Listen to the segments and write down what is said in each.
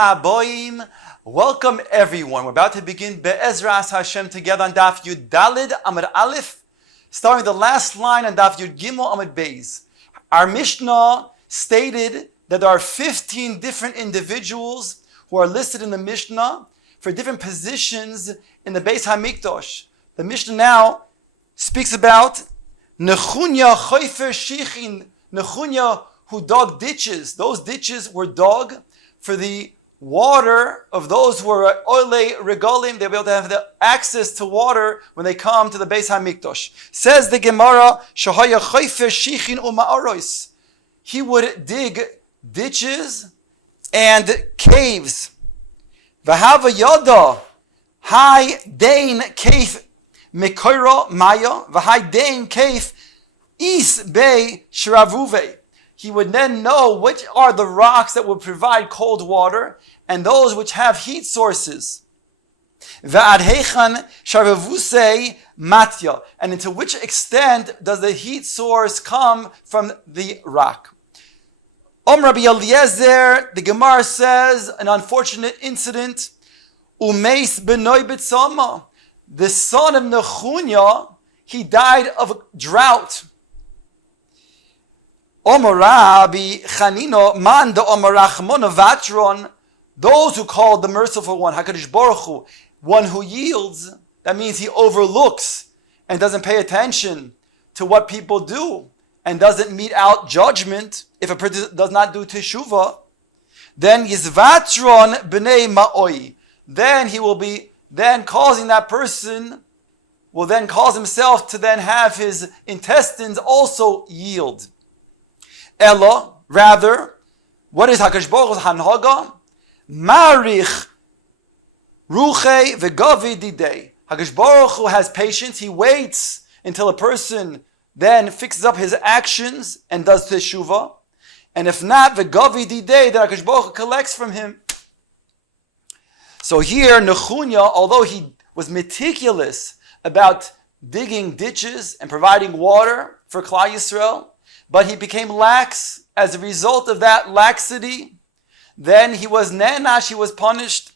Haboim. Welcome everyone. We're about to begin Be'ezras Hashem together on Daf Yud Dalid Amud Aleph, starting the last line on Daf Yud Gimel Amud Beis. Our Mishnah stated that there are 15 different individuals who are listed in the Mishnah for different positions in the Beis HaMikdash. The Mishnah now speaks about Nechunya Choifer Shichin, Nechunya who dug ditches. Those ditches were dug for the water of those who are Oile Regalim. They'll be able to have the access to water when they come to the Beis HaMikdash. Says the Gemara, Shahaya Choifer Shichin Uma'arois. He would dig ditches and caves. V'hava Yada Hai Dain Kaif Mekoira Maya V'hai Dain Kaif Is Bei Shravuve. He would then know which are the rocks that would provide cold water and those which have heat sources. V'ad heichan sharvavusei matya. And to which extent does the heat source come from the rock? Rabbi Eliezer, the Gemara says, an unfortunate incident. Umeis benoi b'tzama. The son of Nechunya, he died of drought. Omarabi Chanino Manda Omarachmona Vatron, those who call the merciful one, HaKadosh Baruch Hu, one who yields, that means he overlooks and doesn't pay attention to what people do and doesn't mete out judgment if a person does not do teshuvah, then Yizvatron B'nei Ma'oi, then he will be then causing that person will then cause himself to then have his intestines also yield. Ella, rather, what is HaKadosh Baruch Hu's hanhaga? Marich ruchei v'gavi didei. HaKadosh Baruch Hu has patience. He waits until a person then fixes up his actions and does teshuvah. And if not, v'gavi didei, then HaKadosh Baruch Hu collects from him. So here, Nechunya, although he was meticulous about digging ditches and providing water for Klal Yisrael, but he became lax as a result of that laxity. Then he was ne'nash, he was punished.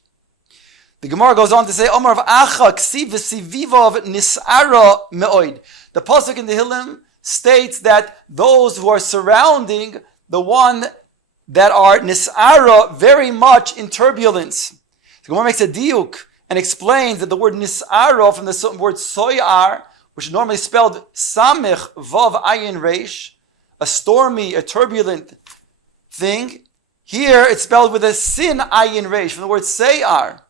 The Gemara goes on to say, Omar of Acha ksiv v'sivivav nis'ara me'oid. The pasuk in the Hillim states that those who are surrounding the one that are nis'ara very much in turbulence. The Gemara makes a diuk and explains that the word nis'ara from the word soyar, which is normally spelled samich vav ayin reish, a stormy, a turbulent thing. Here it's spelled with a sin ayin reish from the word seyar.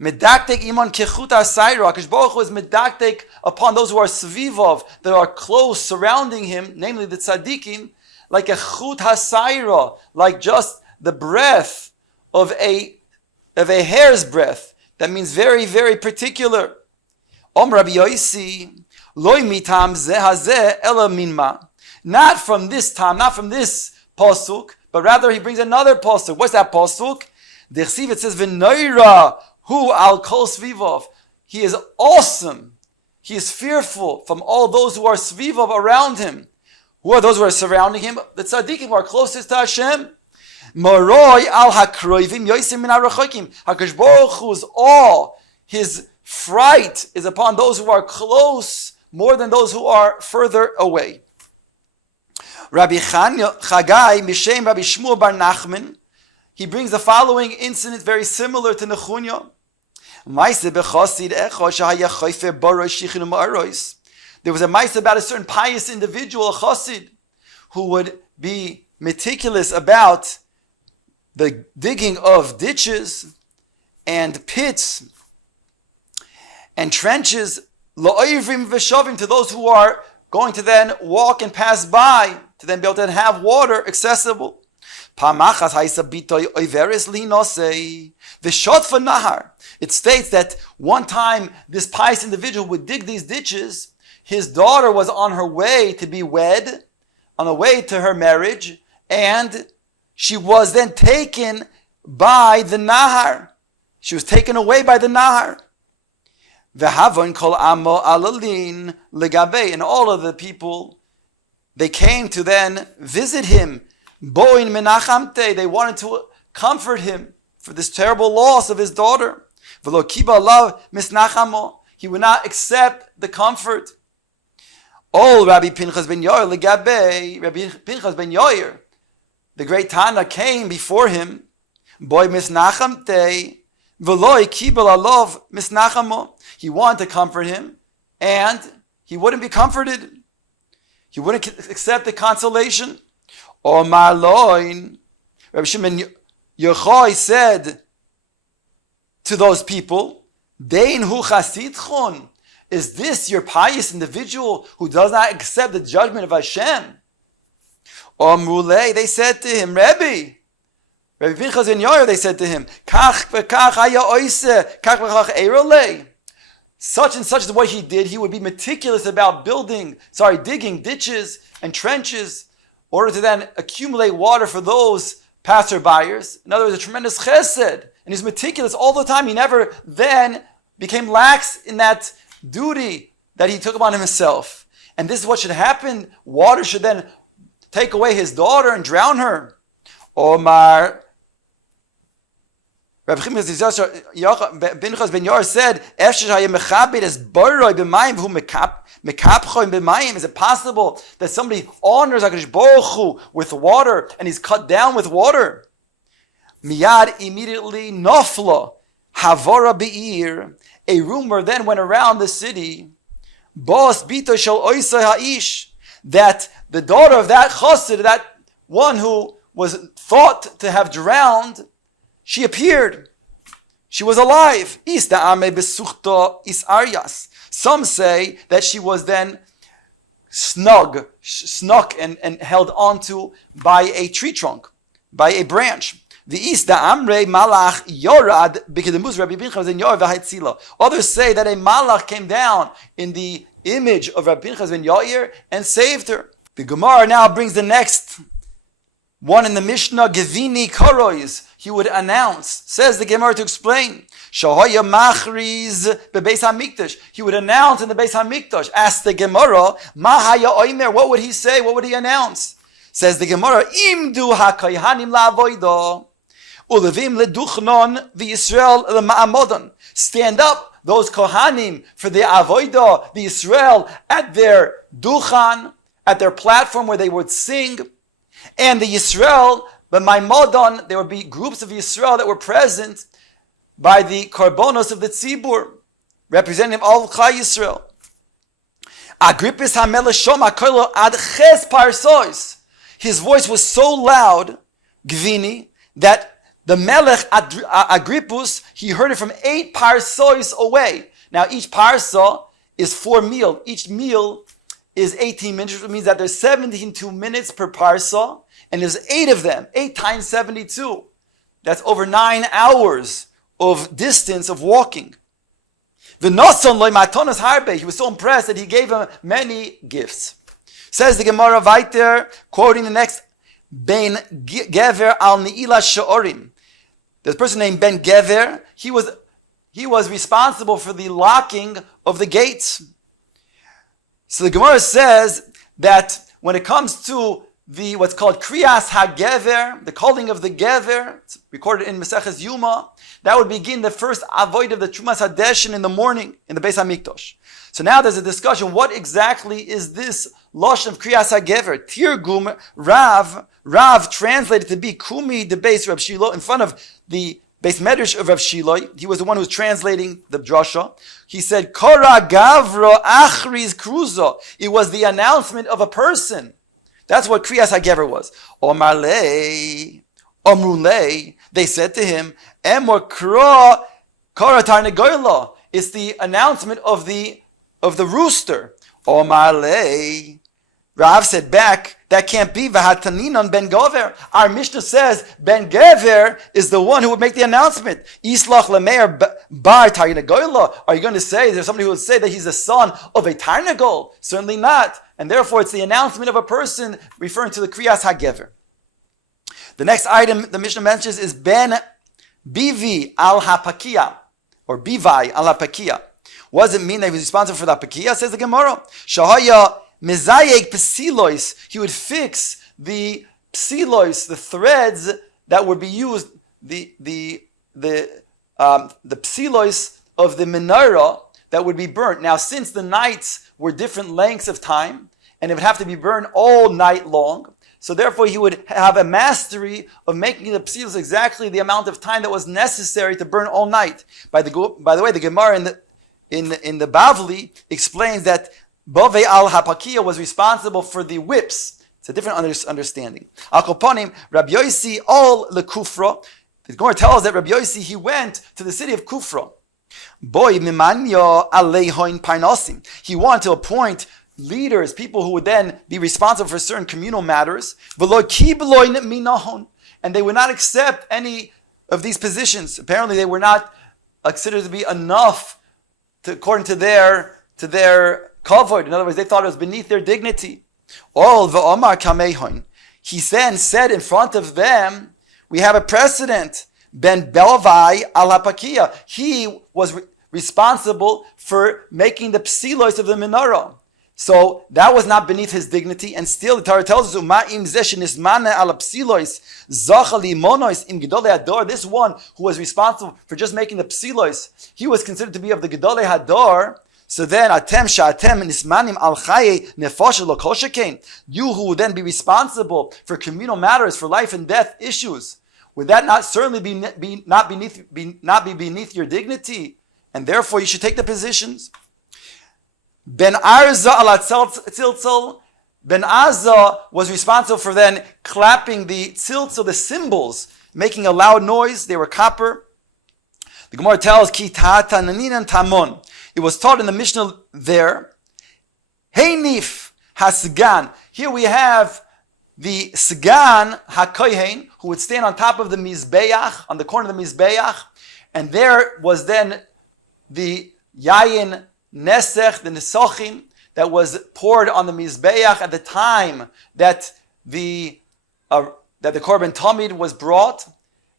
Medaktek iman kechuta sayra. HaKadosh Baruch Hu is medaktek upon those who are svivov, that are close surrounding him, namely the tzaddikim, like a chut hasayra, like just the breath of a hair's breath. That means very, very particular. Om Rabbi Yosi loy mitam zeh hazeh ela minma. Not from this time, not from this pasuk, but rather he brings another pasuk. What's that pasuk? The Chsiv, it says, V'noira hu al kol svivov. He is awesome. He is fearful from all those who are svivov around him. Who are those who are surrounding him? The tzaddikim who are closest to Hashem. Moroi al hakroivim yoisim min harachokim. HaKadosh Baruch Hu's awe, his fright is upon those who are close more than those who are further away. Rabbi Chagai, Mishem Rabbi Shmuel Bar Nachman, he brings the following incident very similar to Nechunya. There was a maise about a certain pious individual, a chassid, who would be meticulous about the digging of ditches and pits and trenches, la'oivrim v'shavim, to those who are going to then walk and pass by, to then be able to have water accessible. It states that one time this pious individual would dig these ditches. His daughter was on her way to be wed, on the way to her marriage, and she was then taken by the Nahar. She was taken away by the Nahar. And all of the people, they came to then visit him. They wanted to comfort him. for this terrible loss of his daughter. V'lo kiba alav misnachamo. He would not accept the comfort. Ol Rabbi Pinchas ben Yair legabe. Rabbi Pinchas ben Yair, the great Tana, came before him. Boy misnachamte v'lo kiba alav misnachamo. He wanted to comfort him, and he wouldn't be comforted. He wouldn't accept the consolation. Omar loin. Rabbi Shimon Yochai said to those people, Dein hu chasidchon. Is this your pious individual who does not accept the judgment of Hashem? Omrulei, they said to him, Rabbi Pinchas ben Yair, they said to him, Kach v'kach haya oise, kach v'kach eirolei. Such and such is what he did. He would be meticulous about digging ditches and trenches in order to then accumulate water for those passerbyers. In other words, a tremendous chesed. And he's meticulous all the time. He never then became lax in that duty that he took upon himself. And this is what should happen. Water should then take away his daughter and drown her. Omar Rabbi Pinchas ben Yair said, is it possible that somebody honors HaKadosh Baruch Hu with water and he's cut down with water? Miyad, immediately, nofla, havara be'ir, a rumor then went around the city, bos bito shel oisai ha'ish, that the daughter of that chassid, that one who was thought to have drowned, she appeared. She was alive. Some say that she was then snuck and held onto by a tree trunk, by a branch. Others say that a malach came down in the image of Rabbi Pinchas ben Yair and saved her. The Gemara now brings the next one in the Mishnah, Gevini Korois. He would announce, says the Gemara to explain, Shahaya Machriz beBeis HaMikdash. He would announce in the Beis HaMikdash. Ask the Gemara, Mahaya Oimer, what would he say? What would he announce? Says the Gemara, Imdu HaKayhanim LaAvoida Ulevim LeDuchnon VYisrael LeMa'amodon. Stand up, those Kohanim, for the Avoida, the Israel, at their Duchan, at their platform where they would sing. And the Yisrael, but Maimodon, there would be groups of Yisrael that were present by the Karbonos of the Tzibur, representing all Klal Yisrael. Agrippus HaMelech Shoma Koilo Ad Ches Parsois. His voice was so loud, Gvini, that the Melech Agrippus, he heard it from 8 parsois away. Now each parsa is 4 meal. Each meal is 18 minutes, which means that there's 72 minutes per parsa, and there's 8 of them. 8 times 72. That's over 9 hours of distance of walking. He was so impressed that he gave him many gifts. Says the Gemara weiter, quoting the next, Ben Gever al Ne'ilah Sha'orim. There's a person named Ben Gever. He was responsible for the locking of the gates. So the Gemara says that when it comes to the what's called Kriyas HaGever, the calling of the Gever, it's recorded in Maseches Yuma, that would begin the first avoid of the Trumas Hadeshin in the morning in the Beis HaMikdash. So now there's a discussion, what exactly is this Lashon of Kriyas HaGever? Tirgum Rav translated to be Kumi the Beis Rav Shilo, in front of the Beis Medrash of Rav Shiloi. He was the one who was translating the drasha. He said, Kora Gavro Achriz Kruzo. It was the announcement of a person. That's what Kriyas HaGever was. Omarlei, Omrulei, they said to him, Emor Kra Kora Tarnegoyla. It's the announcement of the rooster. Omarlei. Rav said back, that can't be Vahataninon Ben Gover. Our Mishnah says Ben Gever is the one who would make the announcement. Islach Lemeir Bar Tarnagoyla. Are you going to say, there's somebody who would say that he's the son of a Tarnagol? Certainly not. And therefore it's the announcement of a person referring to the Kriyas HaGever. The next item the Mishnah mentions is Ben Bivi Al HaPakia, or Bivai Al HaPakia. What does it mean that he was responsible for the Pakia? Says the Gemara. Shahaya Mezayek Psilois, he would fix the psilois, the threads that would be used, the psilos of the menorah that would be burnt. Now, since the nights were different lengths of time, and it would have to be burned all night long, so therefore he would have a mastery of making the psilos exactly the amount of time that was necessary to burn all night. By the way, the Gemara in the Bavli explains that Bove al Hapakia was responsible for the whips. It's a different understanding. Al Koponim, Rabbi Yosi al lekufra. The Gemara tells that Rabbi Yosi, he went to the city of Kufra. Boy mimanyo alehoin parnasim. He wanted to appoint leaders, people who would then be responsible for certain communal matters. And they would not accept any of these positions. Apparently, they were not considered to be enough according to their kavod. In other words, they thought it was beneath their dignity. He then said in front of them, we have a precedent. Ben Belvai al Hapakia. He was responsible for making the psilos of the menorah. So that was not beneath his dignity, and still the Torah tells us, this one who was responsible for just making the psilos, he was considered to be of the Gedolei Hador. So then, you who would then be responsible for communal matters, for life and death issues, would that not certainly be not be beneath your dignity? And therefore you should take the positions. Ben Arza ala tziltzal. Ben Arza was responsible for then clapping the tziltzal, the cymbals, making a loud noise. They were copper. The Gemara tells, Ki tata naninan tamon. It was taught in the Mishnah there. Heinif hasgan. Here we have the Sgan HaKohen, who would stand on top of the Mizbeach, on the corner of the Mizbeach, and there was then the Yayin Nesech, the Nesochim, that was poured on the Mizbeach at the time that the Korban Tamid was brought.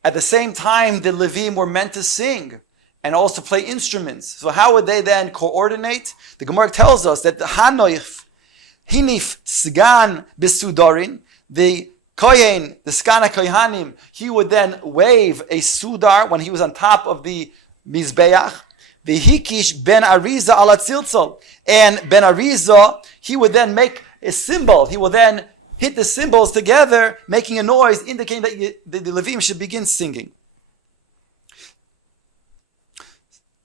At the same time, the Levim were meant to sing and also play instruments. So how would they then coordinate? The Gemara tells us that the Hanoif, Hinif Sgan Bisudarin, the Kohen, the Skana Kohanim, he would then wave a Sudar when he was on top of the Mizbeach. The Hikish Ben Ariza ala Tziltzal. And Ben Ariza, he would then make a cymbal. He will then hit the cymbals together, making a noise, indicating that the Levim should begin singing.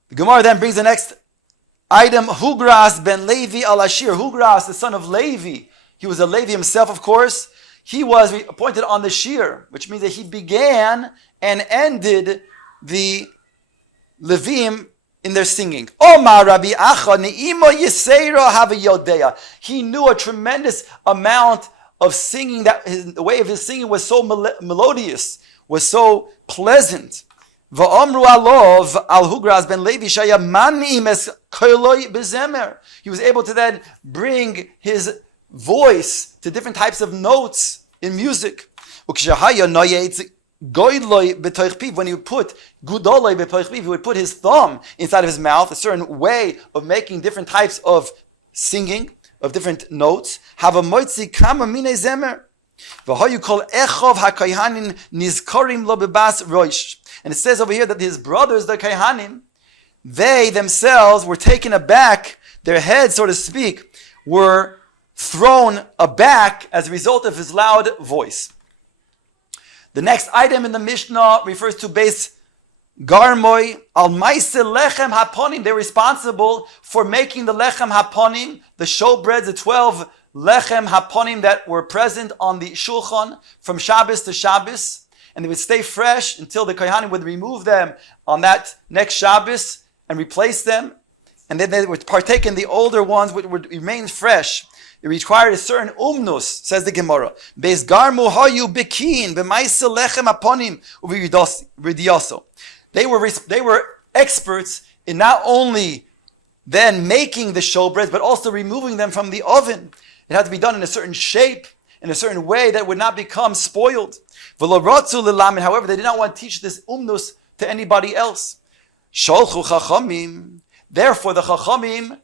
The Gemara then brings the next item, Hugras ben Levi al-Ashir. Hugras, the son of Levi. He was a Levi himself, of course. He was appointed on the Shir, which means that he began and ended the Levim in their singing. Omar Rabbi Acha Ne'imo Yisera Hava Yodea. He knew a tremendous amount of singing, that the way of his singing was so melodious, was so pleasant. Va'amru alov al Hugras ben Levi shaya manim es koloi bezemer. He was able to then bring his voice to different types of notes in music. When he would put gudoloi betoich piv, he would put his thumb inside of his mouth, a certain way of making different types of singing, of different notes. Have a moitzi kama mine zemer. V'hoyu kol echov hakayhanin nizkorim lo bebas roish. And it says over here that his brothers, the Kayhanim, they themselves were taken aback, their heads, so to speak, were thrown aback as a result of his loud voice. The next item in the Mishnah refers to Beis Garmoy al Maise Lechem Haponim. They're responsible for making the Lechem Haponim, the showbreads, the 12 Lechem Haponim that were present on the Shulchan from Shabbos to Shabbos. And they would stay fresh until the Kohanim would remove them on that next Shabbos and replace them. And then they would partake in the older ones, which would remain fresh. It required a certain umnus, says the Gemara. Beis garmu hayu bekin b'maisa lechem aponim u'v'ridioso. They were experts in not only then making the showbreads, but also removing them from the oven. It had to be done in a certain shape, in a certain way that would not become spoiled. However, they did not want to teach this umnus to anybody else. Sholchu chachamim. Therefore, the chachamim,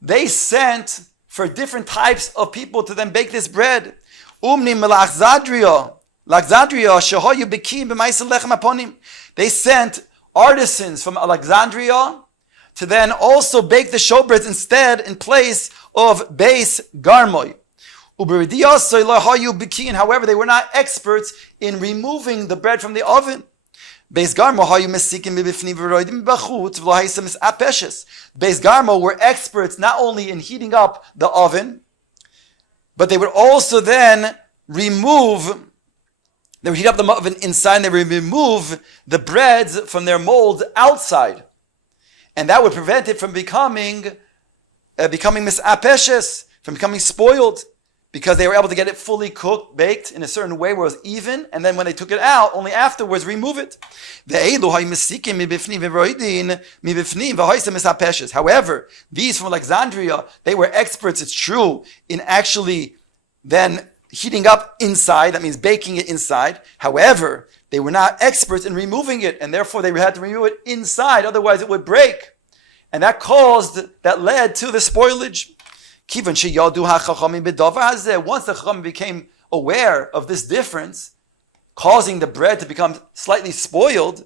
they sent for different types of people to then bake this bread. Umni melach zadria They sent artisans from Alexandria to then also bake the showbreads instead in place of beis garmoy. However, they were not experts in removing the bread from the oven. Beis garmo were experts not only in heating up the oven, but they would also then they would heat up the oven inside, and they would remove the breads from their molds outside. And that would prevent it from becoming misapeshes, from becoming spoiled, because they were able to get it fully cooked, baked in a certain way where it was even, and then when they took it out, only afterwards remove it. However, these from Alexandria, they were experts, it's true, in actually then heating up inside, that means baking it inside. However, they were not experts in removing it, and therefore they had to remove it inside, otherwise it would break. And that led to the spoilage. Once the Chachamim became aware of this difference, causing the bread to become slightly spoiled,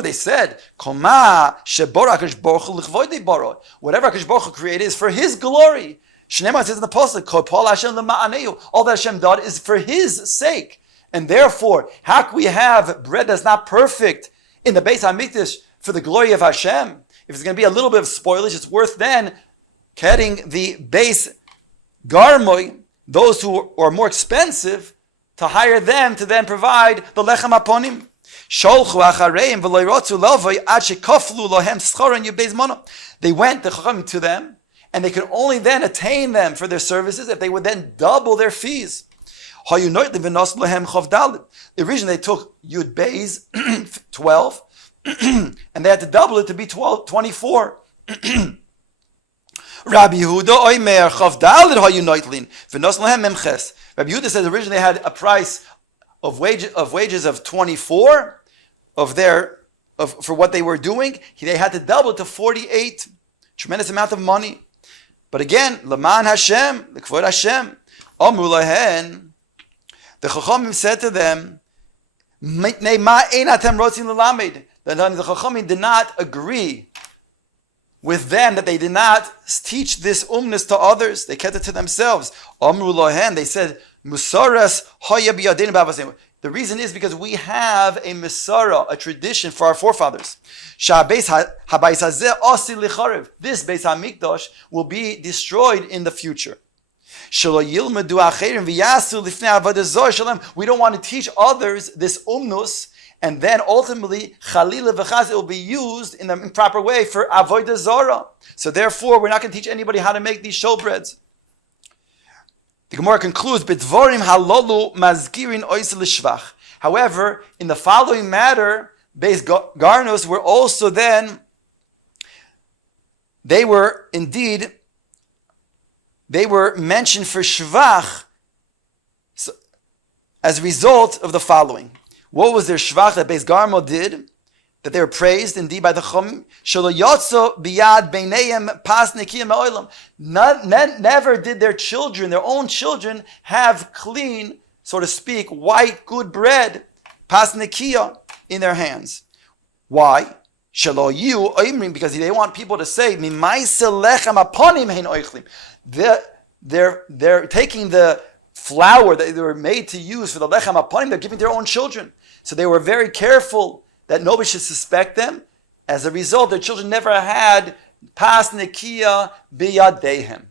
they said, whatever HaKadosh Baruch Hu created is for His glory. Shneimar says in the Pasuk, all that Hashem did is for His sake. And therefore, how can we have bread that's not perfect in the Beis HaMikdash for the glory of Hashem? If it's going to be a little bit of spoilage, it's worth then getting the beis garmoy, those who are more expensive, to hire them to then provide the lechem aponim. They went, the Chachamim, to them, and they could only then attain them for their services if they would then double their fees. The reason they took Yud Beis 12, and they had to double it to be 24. Rabbi Yehuda Oimer Chavdalid Hayunoitlin V'Noslehem Memches. Rabbi Yehuda says originally they had a price of wages of 24 for what they were doing. They had to double it to 48. Tremendous amount of money. But again, Laman Hashem, the Kvod Hashem, Amru Lahen, the Chachamim said to them, Mitnei ma ein atem rotzin lelamed. The Chachamim did not agree with them that they did not teach this umnus to others. They kept it to themselves. Amru Lahen, they said, Musaras hoya biyadin b'avasim. The reason is because we have a Masara, a tradition for our forefathers. This Beis HaMikdash will be destroyed in the future. We don't want to teach others this umnus, and then ultimately, Chalila v'chaz, it will be used in the improper way for Avodah Zarah. So therefore, we're not going to teach anybody how to make these showbreads. The Gemara concludes, B'dvorim halolu mazkirin oisel l'shvach. However, in the following matter, Beis Garnos were also then, they were mentioned for shvach as a result of the following. What was their shvach that Beis Garmo did? That they were praised indeed by the Chum. Shelo yotzo biyad beineim pas nekiyim ha'olam. Never did their own children, have clean, so to speak, white, good bread, pas nekiyah, in their hands. Why? Shelo yu oimrim, because they want people to say, mimaisa lechem aponim hein oichlim. They're taking the flour that they were made to use for the lechem aponim, they're giving their own children. So they were very careful that nobody should suspect them. As a result, their children never had pas nekiya biyadehem.